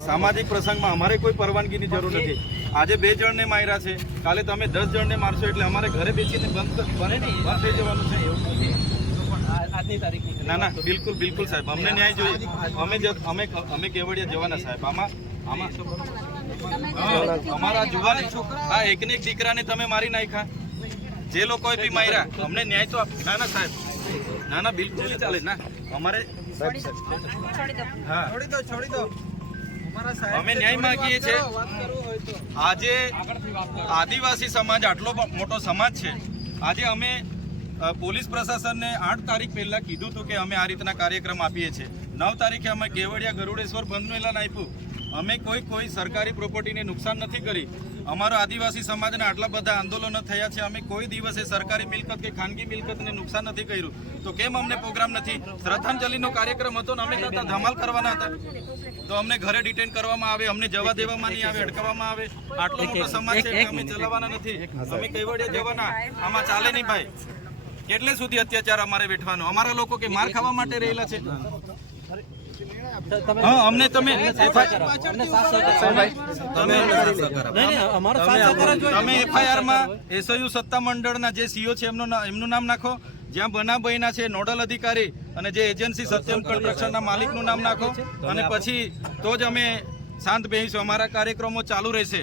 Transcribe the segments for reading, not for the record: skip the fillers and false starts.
सामाजिक प्रसंग में अमारे कोई परवानगी की जरूर नहीं। आज 2 जण ने मार्या छे, काले तमे 10 जण ने मारशो एटले अमारे घरे बेचीने बंद थई जवानुं छे। आजनी तारीखनी ना ना बिल्कुल बिल्कुल साहेब, अमने न्याय जोईए। अमे केवड़िया जवाना साहेब। आमा अमारा जुवान आ एकने एक दीकराने तमे मारी नाख्या, जे लोकोए बी मार्या अमने न्याय तो ना ना साहेब, ना ना बिल्कुल नहीं चाले ना अमारे। हाँ छोड़ी दो અમે ન્યાય માંગીએ છીએ। આજે આદિવાસી સમાજ આટલો મોટો સમાજ છે, આજે અમે પોલીસ પ્રશાસનને 8 તારીખ પહેલા કીધું હતું કે અમે આ રીતના કાર્યક્રમ આપીએ છીએ। 9 તારીખે અમે કેવડિયા ગરુડેશ્વર બંધનું એલાન આપ્યું। અમે કોઈ સરકારી પ્રોપર્ટીને નુકસાન નથી કરી। અમારો આદિવાસી સમાજના આટલા બધા આંદોલનો થયા છે, અમે કોઈ દિવસે સરકારી મિલકત કે ખાનગી મિલકતને નુકસાન નથી કર્યું। તો કેમ અમને પ્રોગ્રામ નથી? શ્રદ્ધાંજલિનો કાર્યક્રમ હતો ને અમે કરતા ધમાલ કરવાના હતા, તો અમને ઘરે ડિટેન કરવામાં આવે, અમને જવા દેવામાં નહીં આવે, અટકાવવામાં આવે। આટલો મોટો સમાજ છે કે અમે ચલાવવાના નથી, અમે કેવડિયા જવાના। આમાં ચાલે નહીં ભાઈ। કેટલે સુધી અત્યાચાર અમારે વેઠવાનો? અમારા લોકો કે માર ખાવા માટે રહેલા છે? हाँ हमने तमे एफआईआर में एसयू सत्ता मंडल जे सीओ छे एमनुं नाम नाखो, ज्यां बनाव बन्या छे नोडल अधिकारी अने जे एजेंसी सत्यम कंस्ट्रक्शन ना मालिकनुं नाम नाखो, अने पछी तो ज अमे शांत बेसीशुं। अमारा कार्यक्रमों चालू रहेशे।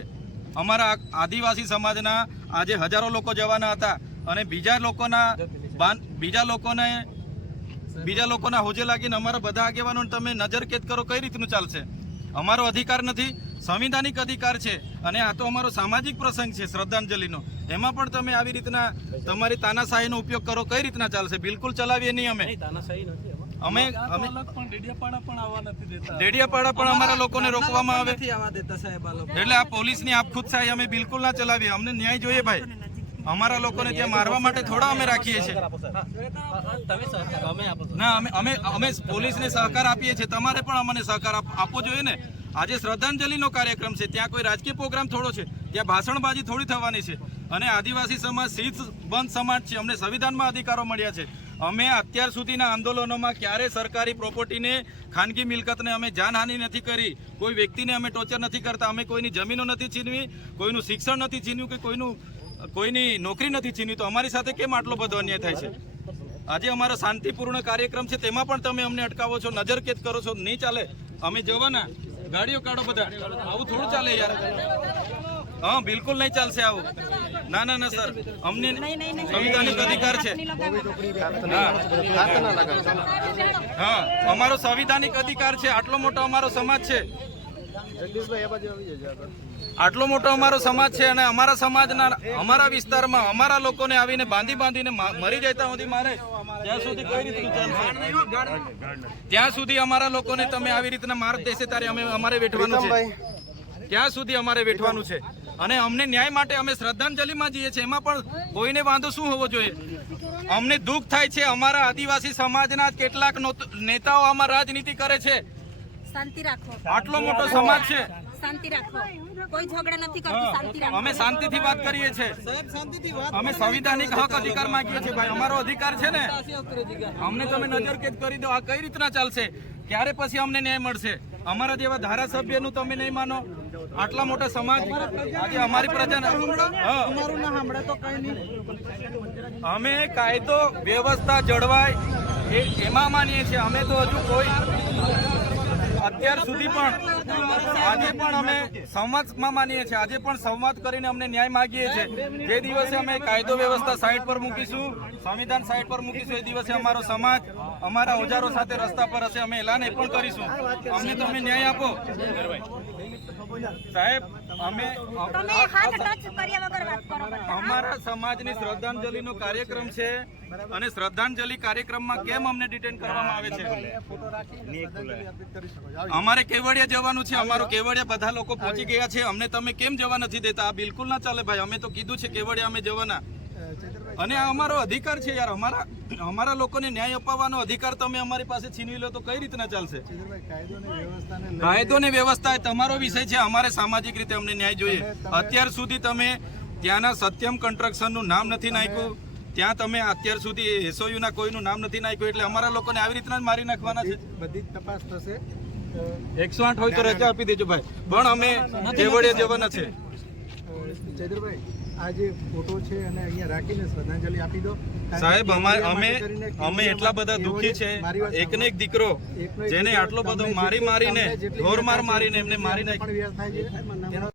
अमारा आदिवासी समाजना आजे हजारों लोको जवाना हता अने बीजा लोकोना होजे लागीने अमारा बधा आगेवानोने तमे नजरकेद करो, कई रीतनुं चालशे? अमारो अधिकार नथी, संविधानिक अधिकार छे अने आ तो अमारो सामाजिक प्रसंग छे श्रद्धांजलिनो, एमां पण तमे आवी रीतना तमारी तानाशाहीनो उपयोग करो, कई रीतना चालशे? बिल्कुल चलावीए नहीं। અમે डेडियापाड़ा पण अमारा लोकोने रोकवामां आवे એટલે આ પોલીસની આપખુદશાહી અમે બિલકુલ ના ચલાવીએ। અમને ન્યાય જોઈએ ભાઈ। અમારા લોકોને ત્યાં મારવા માટે થોડા અમે રાખીએ છીએ ના, અમે પોલીસને સહકાર આપીએ છીએ, તમારે પણ અમને સહકાર આપવો જોઈએ ને। આજે શ્રદ્ધાંજલિનો કાર્યક્રમ છે, ત્યાં કોઈ રાજકીય પ્રોગ્રામ થોડો છે, ત્યાં ભાષણબાજી થોડી થવાની છે। અને આદિવાસી સમાજ શીત બંધ સમાજ છે, અમને સંવિધાનમાં अधिकारो મળ્યા છે। અમે અત્યાર સુધીના આંદોલનોમાં ક્યારે સરકારી પ્રોપર્ટીને, ખાનગી મિલકતને અમે જાનહાનિ નથી કરી, કોઈ વ્યક્તિને અમે ટોર્ચર નથી કરતા, અમે કોઈની જમીનો નથી છીનવી, કોઈનું શિક્ષણ નથી છીન્યું કે કોઈની નોકરી નથી છીનવી। તો અમારી સાથે કેમ આટલો બધો અન્યાય થાય છે? આજે અમારો શાંતિપૂર્ણ કાર્યક્રમ છે, તેમાં પણ તમે અમને અટકાવો છો, નજરકેદ કરો છો। નહીં ચાલે, અમે જવાના। ગાડીઓ કાઢો બધા, આવું થોડું ચાલે યાર। हाँ बिल्कुल नहीं चलशे आवुं। ना ना ना सर, अमने संविधानिक अधिकार छे। हाँ अमारो संविधानिक अधिकार छे। आटलो मोटो अमारो समाज छे, आटलो मोटो अमारो समाज छे अने अमारा समाजना अमारा विस्तारमां अमारा लोकोने आवीने बांधीने मरी जता सुधी मारे त्यां सुधी कई रीतनुं चालशे? त्यां सुधी अमारा लोकोने तमे आवी रीतना मार देशे त्यारे अमारे वेठवानुं छे, ત્યાં સુધી અમારે વેઠવાનું છે। અને અમને ન્યાય માટે અમે શ્રદ્ધાંજલિમાં જઈએ છીએ, એમાં પણ કોઈને વાંધો શું હોવો જોઈએ? અમને દુઃખ થાય છે, અમારા આદિવાસી સમાજના કેટલાક નેતાઓ આમાં રાજનીતિ કરે છે। શાંતિ રાખો, આટલો મોટો સમાજ છે, શાંતિ રાખો, કોઈ ઝઘડા નથી કરતું, શાંતિ રાખો। અમે શાંતિથી વાત કરીએ છીએ, અમે સંવિધાનિક હક અધિકાર માંગીએ છીએ ભાઈ। અમારો અધિકાર છે ને, અમને તમે નજરકેદ કરી દો, આ કઈ રીતના ચાલશે? ક્યારે પછી અમને ન્યાય મળશે? અમારા જેવા ધારાસભ્યનું તમે નહીં માનો, આટલા મોટા સમાજ આજે અમારી પ્રજાને અમે કાયદો વ્યવસ્થા જળવાય એમાં માનીએ છીએ। અમે તો હજુ કોઈ અત્યાર સુધી પણ આજે પણ અમે સંવાદમાં માનીએ છીએ, આજે પણ સંવાદ કરીને અમને ન્યાય માગીએ છીએ। જે દિવસે અમે કાયદો વ્યવસ્થા સાઈડ પર મૂકીશું, સંવિધાન સાઈડ પર મૂકીશું, એ દિવસે અમારો સમાજ અમારા ઓજારો સાથે રસ્તા પર હશે। અમે એલાન એ પણ કરીશું, અમને તમે ન્યાય આપો સાહેબ। અમે અમારા સમાજની શ્રદ્ધાંજલિનો કાર્યક્રમ છે અને શ્રદ્ધાંજલિ કાર્યક્રમમાં કેમ અમને ડિટેન કરવામાં આવે છે? અમારે કેવડિયા જવાનું છે, અમારો કેવડિયા બધા લોકો પહોંચી ગયા છે, અમને તમે કેમ જવા નથી દેતા? આ બિલકુલ ના ચાલે ભાઈ। અમે તો કીધું છે કેવડિયા અમે જવાના, અને આ અમારો અધિકાર છે યાર। અમારા લોકોને ન્યાય અપાવવાનો અધિકાર તમે અમારી પાસે છીનવી લો તો કઈ રીતના ચાલશે? કાયદો ને વ્યવસ્થા એ તમારો વિષય છે, અમારે સામાજિક રીતે અમને ન્યાય જોઈએ। અત્યાર સુધી તમે ત્યાંના સત્યમ કન્સ્ટ્રક્શનનું નામ નથી નાખ્યું, ત્યાં તમે અત્યાર સુધી એસઓયુના કોઈનું નામ નથી નાખ્યું, એટલે અમારા લોકોને આવી રીતના જ મારી નાખવાના છે। બધી તપાસ થશે, 108 હોય તો રજા આપી દેજો ભાઈ, પણ અમે કેવડિયા જવાના છે. જયદરભાઈ આ જે ફોટો છે અને અહીંયા રાખીને શ્રદ્ધાંજલિ આપી દો. સાહેબ અમે એટલા બધા દુઃખી છે. એકને એક દીકરો જેને આટલો બધો મારીને ઢોર મારીને એમને મારી નાખ્યો.